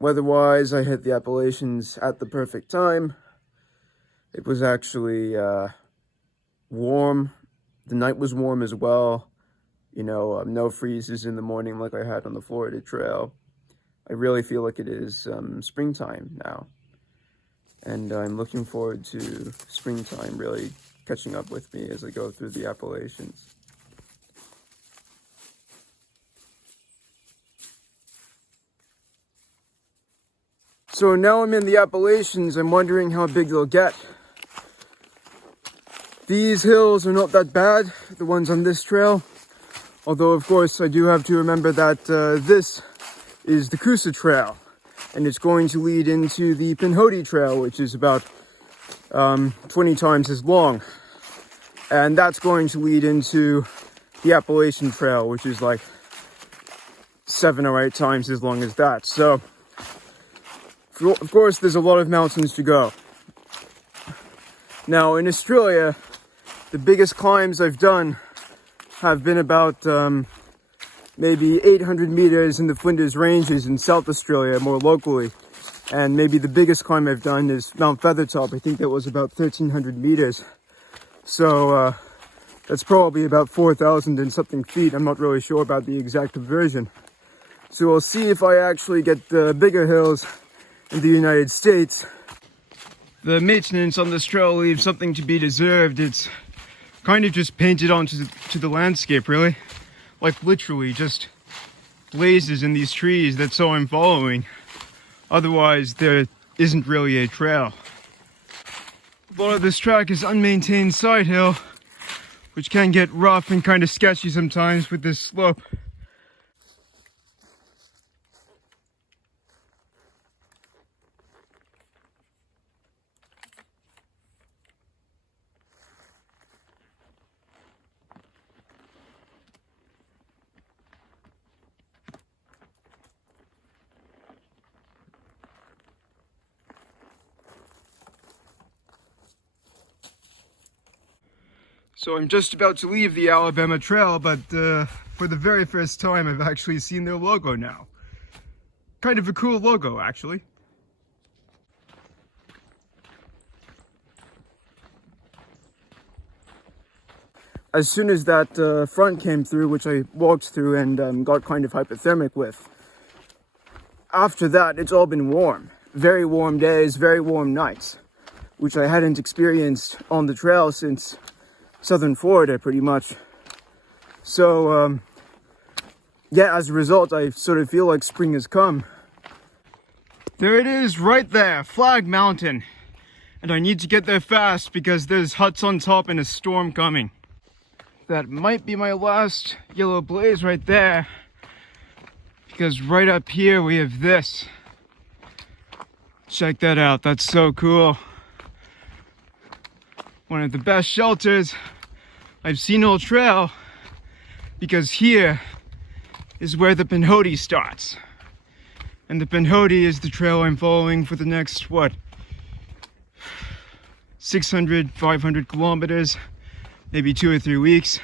Weather-wise, I hit the Appalachians at the perfect time. It was actually warm. The night was warm as well. You know, no freezes in the morning like I had on the Florida Trail. I really feel like it is springtime now. And I'm looking forward to springtime really catching up with me as I go through the Appalachians. So now I'm in the Appalachians. I'm wondering how big they'll get. These hills are not that bad, the ones on this trail. Although, of course, I do have to remember that this is the Coosa Trail. And it's going to lead into the Pinhoti Trail, which is about 20 times as long. And that's going to lead into the Appalachian Trail, which is like 7 or 8 times as long as that. So, of course, there's a lot of mountains to go. Now, in Australia, the biggest climbs I've done have been about maybe 800 meters in the Flinders Ranges in South Australia, more locally. And maybe the biggest climb I've done is Mount Feathertop. I think that was about 1,300 meters. So that's probably about 4,000 and something feet. I'm not really sure about the exact conversion. So we'll see if I actually get the bigger hills in the United States. The maintenance on this trail leaves something to be deserved. It's kind of just painted onto the landscape, really. Like literally just blazes in these trees. That's all I'm following. Otherwise, there isn't really a trail. A lot of this track is unmaintained side hill, which can get rough and kind of sketchy sometimes with this slope. So I'm just about to leave the Alabama Trail, but for the very first time I've actually seen their logo now. Kind of a cool logo, actually. As soon as that front came through, which I walked through and got kind of hypothermic with, after that it's all been warm. Very warm days, very warm nights, which I hadn't experienced on the trail since southern Florida, pretty much. So yeah, as a result, I sort of feel like spring has come. There it is, right there, Flag Mountain. And I need to get there fast because there's huts on top and a storm coming. That might be my last yellow blaze right there, because right up here we have this. Check that out, that's so cool. One of the best shelters I've seen on the trail, because here is where the Pinhoti starts. And the Pinhoti is the trail I'm following for the next, 600, 500 kilometers, maybe 2 or 3 weeks.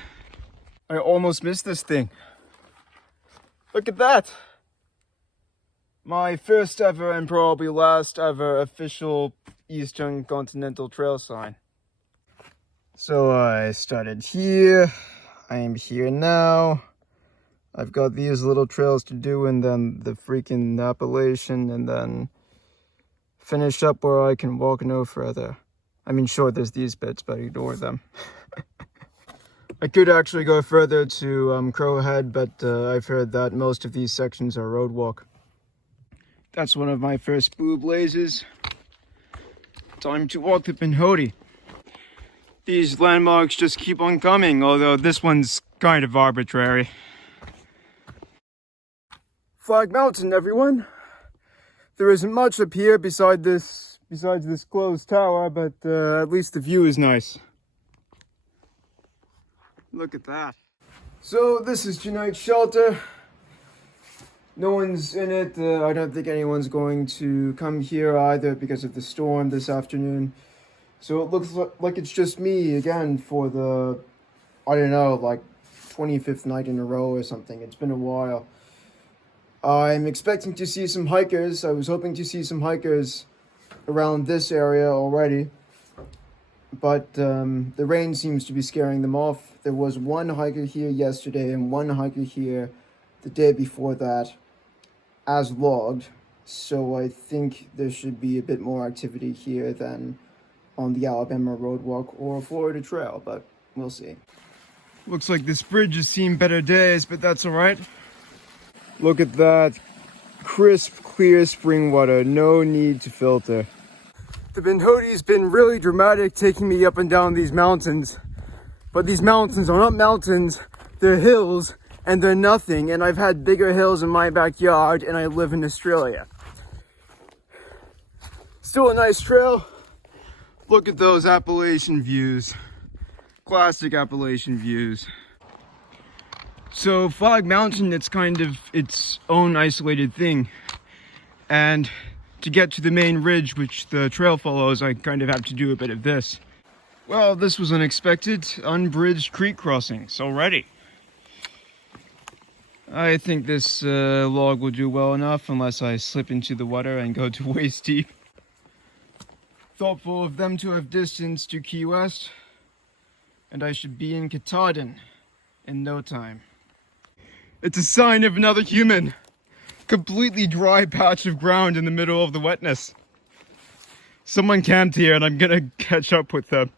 I almost missed this thing. Look at that. My first ever and probably last ever official Eastern Continental Trail sign. So I started here, I am here now. I've got these little trails to do and then the freaking Appalachian and then finish up where I can walk no further. I mean, sure, there's these bits, but ignore them. I could actually go further to Crowhead, but I've heard that most of these sections are road walk. That's one of my first blue blazes. Time to walk the Pinhoti. These landmarks just keep on coming, although this one's kind of arbitrary. Flag Mountain, everyone. There isn't much up here besides this closed tower, but at least the view is nice. Look at that. So this is tonight's shelter. No one's in it. I don't think anyone's going to come here either because of the storm this afternoon. So it looks like it's just me again for the, I don't know, like 25th night in a row or something. It's been a while. I'm expecting to see some hikers. I was hoping to see some hikers around this area already, but the rain seems to be scaring them off. There was one hiker here yesterday and one hiker here the day before that, as logged. So I think there should be a bit more activity here than on the Alabama Roadwalk or Florida Trail, but we'll see. Looks like this bridge has seen better days, but that's all right. Look at that crisp, clear spring water, no need to filter. The Pinhoti's been really dramatic taking me up and down these mountains, but these mountains are not mountains, they're hills, and they're nothing, and I've had bigger hills in my backyard, and I live in Australia. Still a nice trail. Look at those Appalachian views. Classic Appalachian views. So Fog Mountain, it's kind of its own isolated thing. And to get to the main ridge, which the trail follows, I kind of have to do a bit of this. Well, this was unexpected. Unbridged creek crossings already. I think this log will do well enough unless I slip into the water and go to waist deep. Thoughtful of them to have distance to Key West, and I should be in Katahdin in no time. It's a sign of another human. Completely dry patch of ground in the middle of the wetness. Someone camped here and I'm gonna catch up with them.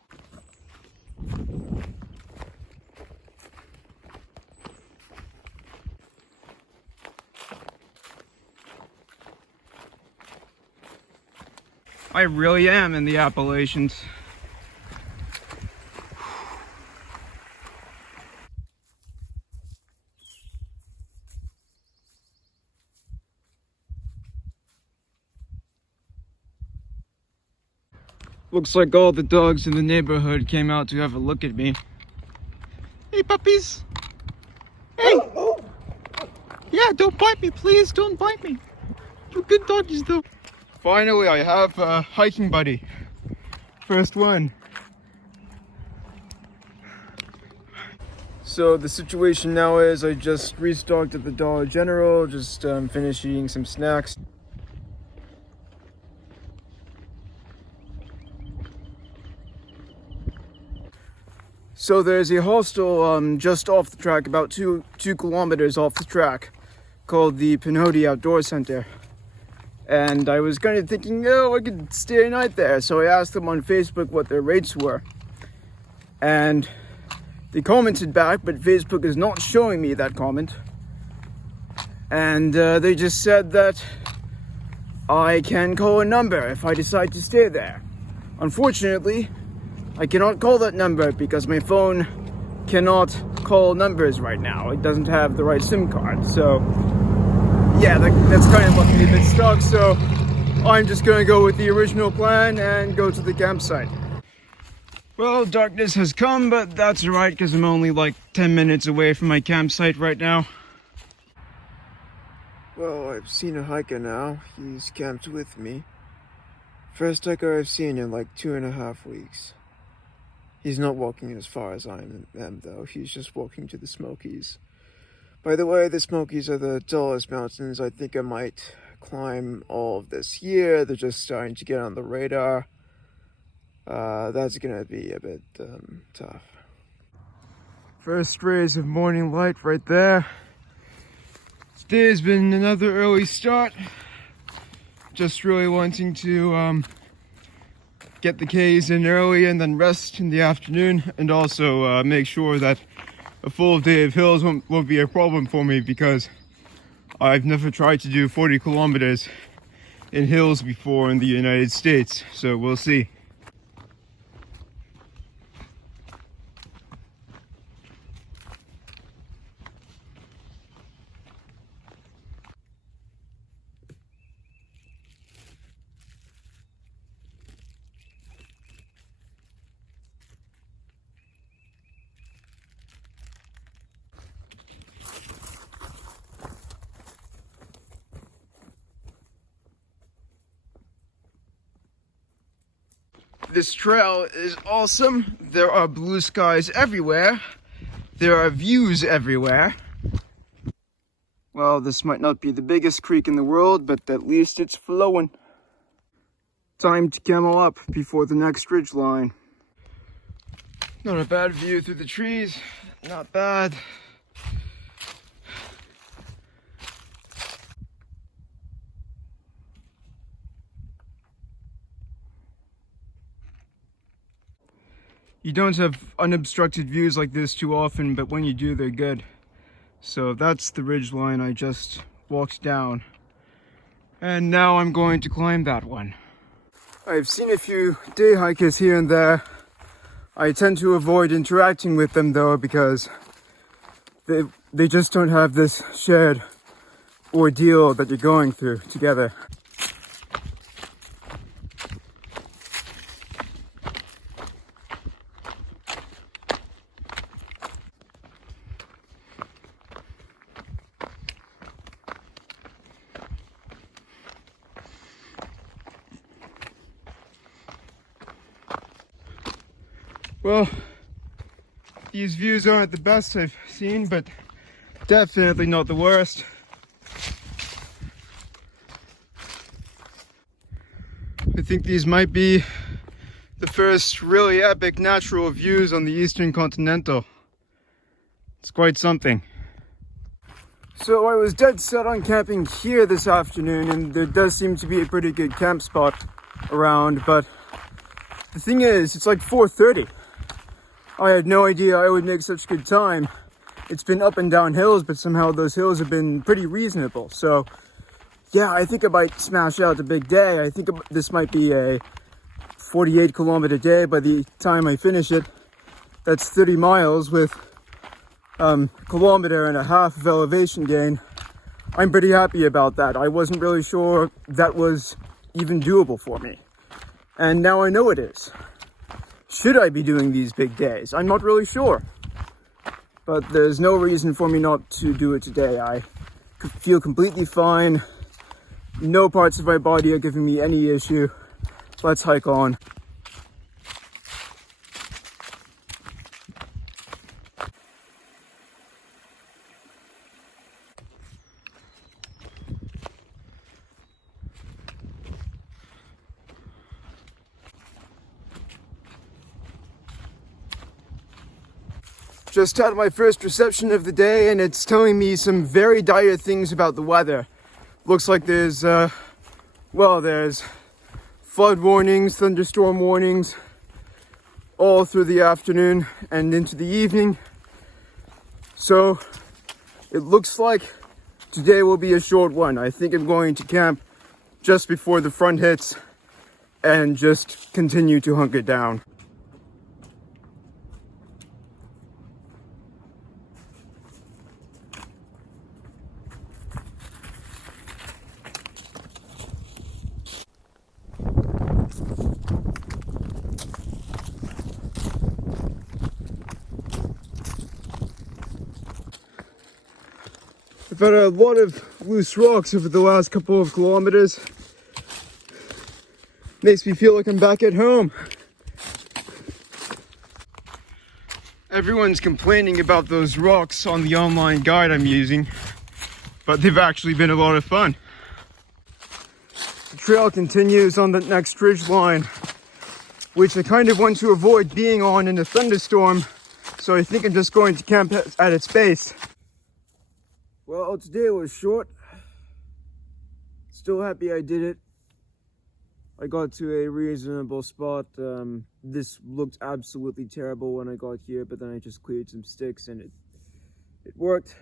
I really am in the Appalachians. Looks like all the dogs in the neighborhood came out to have a look at me. Hey puppies! Hey! Yeah, don't bite me, please, don't bite me. You're good doggies though. Finally, I have a hiking buddy. First one. So the situation now is I just restocked at the Dollar General, just finished eating some snacks. So there's a hostel just off the track, about two kilometers off the track, called the Pinhoti Outdoor Center. And I was kind of thinking, oh, I could stay a night there. So I asked them on Facebook what their rates were. And they commented back, but Facebook is not showing me that comment. And they just said that I can call a number if I decide to stay there. Unfortunately, I cannot call that number because my phone cannot call numbers right now. It doesn't have the right SIM card. So yeah, that's kind of left me a bit stuck, so I'm just gonna go with the original plan and go to the campsite. Well, darkness has come, but that's alright because I'm only like 10 minutes away from my campsite right now. Well, I've seen a hiker now. He's camped with me. First hiker I've seen in like 2.5 weeks. He's not walking as far as I am though. He's just walking to the Smokies. By the way, the Smokies are the tallest mountains I think I might climb all of this year. They're just starting to get on the radar. That's gonna be a bit tough. First rays of morning light right there. Today has been another early start. Just really wanting to get the Ks in early and then rest in the afternoon, and also make sure that a full day of hills won't be a problem for me because I've never tried to do 40 kilometers in hills before in the United States, so we'll see. This trail is awesome. There are blue skies everywhere. There are views everywhere. Well, this might not be the biggest creek in the world, but at least it's flowing. Time to camel up before the next ridge line. Not a bad view through the trees, not bad. You don't have unobstructed views like this too often, but when you do, they're good. So that's the ridge line I just walked down. And now I'm going to climb that one. I've seen a few day hikers here and there. I tend to avoid interacting with them though, because they just don't have this shared ordeal that you're going through together. Well, these views aren't the best I've seen, but definitely not the worst. I think these might be the first really epic natural views on the Eastern Continental. It's quite something. So I was dead set on camping here this afternoon, and there does seem to be a pretty good camp spot around, but the thing is, it's like 4:30. I had no idea I would make such good time. It's been up and down hills, but somehow those hills have been pretty reasonable. So yeah, I think I might smash out a big day. I think this might be a 48-kilometer day by the time I finish it. That's 30 miles with a kilometer and a half of elevation gain. I'm pretty happy about that. I wasn't really sure that was even doable for me. And now I know it is. Should I be doing these big days? I'm not really sure. But there's no reason for me not to do it today. I feel completely fine. No parts of my body are giving me any issue. Let's hike on. Just had my first reception of the day, and it's telling me some very dire things about the weather. Looks like there's flood warnings, thunderstorm warnings, all through the afternoon and into the evening. So it looks like today will be a short one. I think I'm going to camp just before the front hits and just continue to hunker down. I've had a lot of loose rocks over the last couple of kilometers. Makes me feel like I'm back at home. Everyone's complaining about those rocks on the online guide I'm using, but they've actually been a lot of fun. The trail continues on the next ridge line, which I kind of want to avoid being on in a thunderstorm, so I think I'm just going to camp at its base. Well, today was short. Still happy I did it. I got to a reasonable spot. This looked absolutely terrible when I got here, but then I just cleared some sticks and it worked.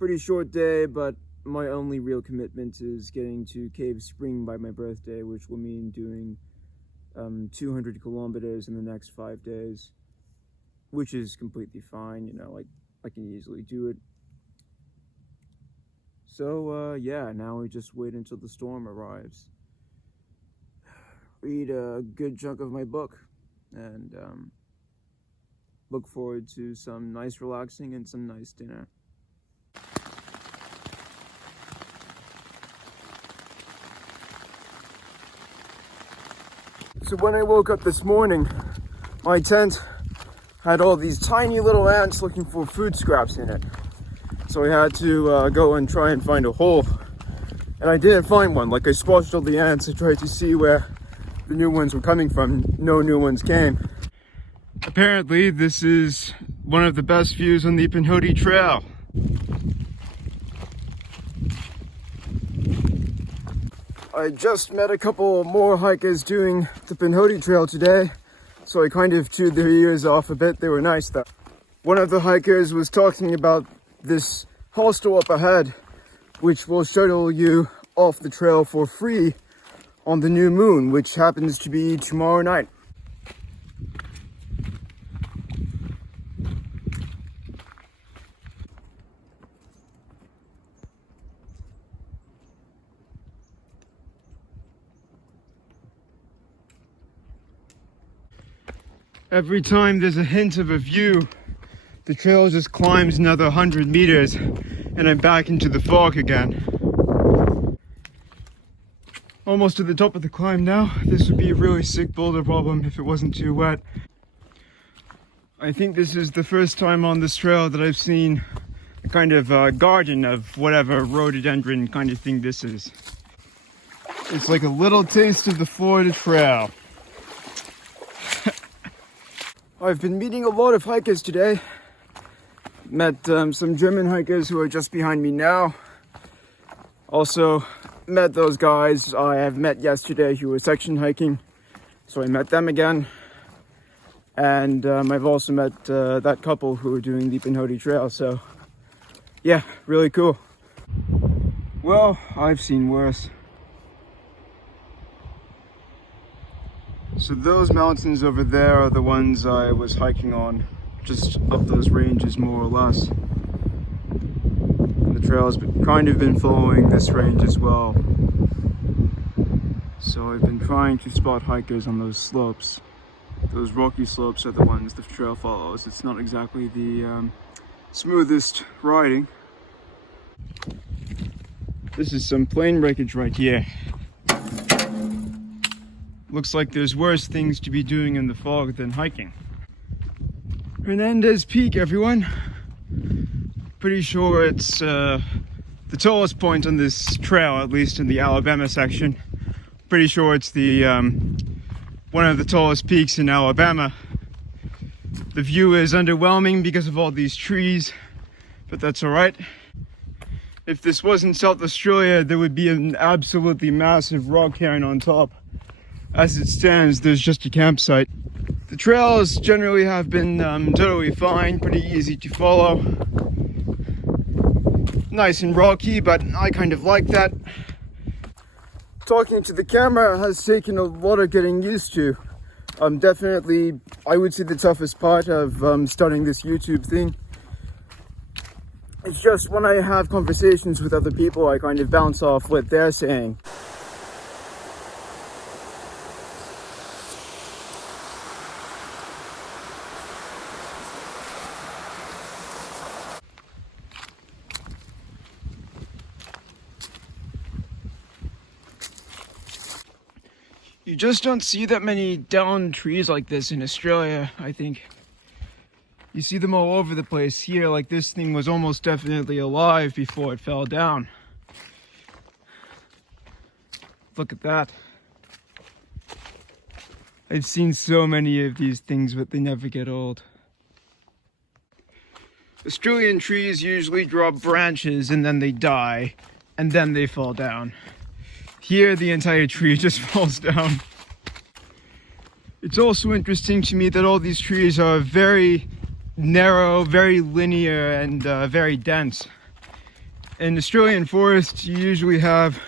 Pretty short day, but my only real commitment is getting to Cave Spring by my birthday, which will mean doing 200 kilometers in the next 5 days, which is completely fine. You know, I can easily do it. So yeah, now we just wait until the storm arrives. Read a good chunk of my book and look forward to some nice relaxing and some nice dinner. So when I woke up this morning, my tent had all these tiny little ants looking for food scraps in it. So I had to go and try and find a hole. And I didn't find one. Like, I squashed all the ants. I tried to see where the new ones were coming from. No new ones came. Apparently, this is one of the best views on the Pinhoti Trail. I just met a couple more hikers doing the Pinhoti Trail today, so I kind of chewed their ears off a bit. They were nice though. One of the hikers was talking about this hostel up ahead, which will shuttle you off the trail for free on the new moon, which happens to be tomorrow night. Every time there's a hint of a view, the trail just climbs another 100 meters and I'm back into the fog again. Almost to the top of the climb now. This would be a really sick boulder problem if it wasn't too wet. I think this is the first time on this trail that I've seen a kind of garden of whatever rhododendron kind of thing this is. It's like a little taste of the Florida Trail. I've been meeting a lot of hikers today. Met some German hikers who are just behind me now. Also met those guys I have met yesterday who were section hiking. So I met them again. And I've also met that couple who are doing the Pinhoti Trail. So yeah, really cool. Well, I've seen worse. So those mountains over there are the ones I was hiking on, just up those ranges more or less. And the trail has kind of been following this range as well. So I've been trying to spot hikers on those slopes. Those rocky slopes are the ones the trail follows. It's not exactly the smoothest riding. This is some plain wreckage right here. Looks like there's worse things to be doing in the fog than hiking. Hernandez Peak, everyone. Pretty sure it's the tallest point on this trail, at least in the Alabama section. Pretty sure it's the one of the tallest peaks in Alabama. The view is underwhelming because of all these trees, but that's all right. If this wasn't South Australia, there would be an absolutely massive rock cairn on top. As it stands, there's just a campsite. The trails generally have been totally fine, pretty easy to follow. Nice and rocky, but I kind of like that. Talking to the camera has taken a lot of getting used to. Definitely, I would say the toughest part of starting this YouTube thing. It's just when I have conversations with other people, I kind of bounce off what they're saying. You just don't see that many downed trees like this in Australia, I think. You see them all over the place. Here, like, this thing was almost definitely alive before it fell down. Look at that. I've seen so many of these things, but they never get old. Australian trees usually drop branches and then they die, and then they fall down. Here, the entire tree just falls down. It's also interesting to me that all these trees are very narrow, very linear, and very dense. In Australian forests, you usually have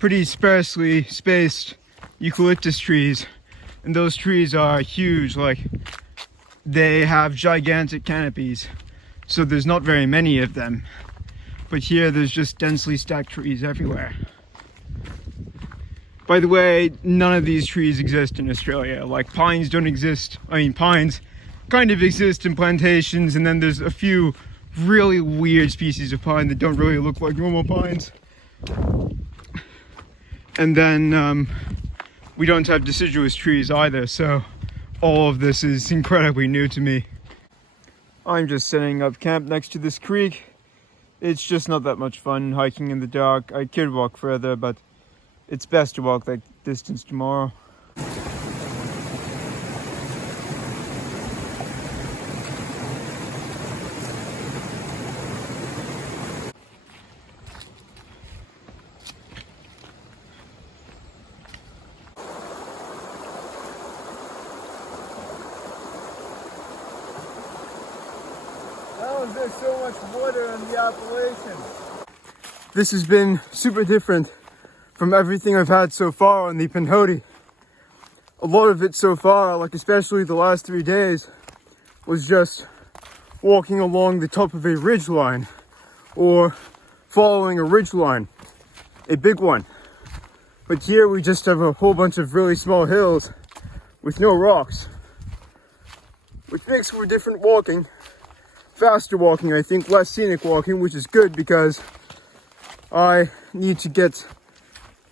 pretty sparsely spaced eucalyptus trees, and those trees are huge. Like, they have gigantic canopies, so there's not very many of them. But here, there's just densely stacked trees everywhere. By the way, none of these trees exist in Australia. Like, pines don't exist. I mean, pines kind of exist in plantations, and then there's a few really weird species of pine that don't really look like normal pines. And then we don't have deciduous trees either, so all of this is incredibly new to me. I'm just setting up camp next to this creek. It's just not that much fun hiking in the dark. I could walk further, but it's best to walk that distance tomorrow. How is there so much water in the Appalachians? This has been super different from everything I've had so far on the Pinhoti. A lot of it so far, like especially the last 3 days, was just walking along the top of a ridge line or following a ridge line, a big one. But here we just have a whole bunch of really small hills with no rocks, which makes for different walking. Faster walking, I think, less scenic walking, which is good because I need to get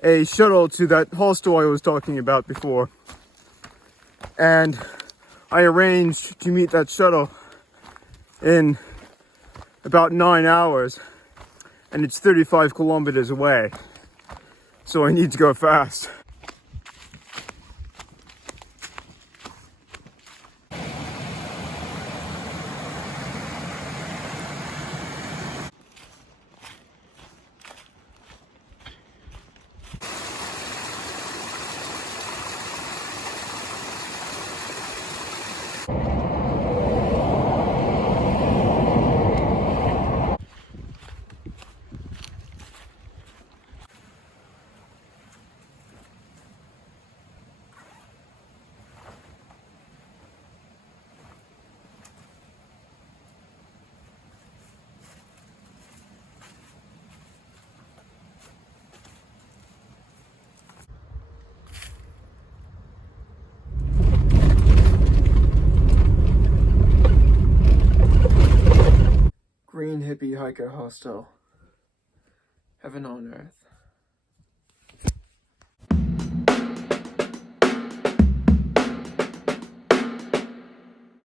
a shuttle to that hostel I was talking about before. And I arranged to meet that shuttle in about 9 hours, and it's 35 kilometers away. So I need to go fast. Green hippie hiker hostel. Heaven on earth.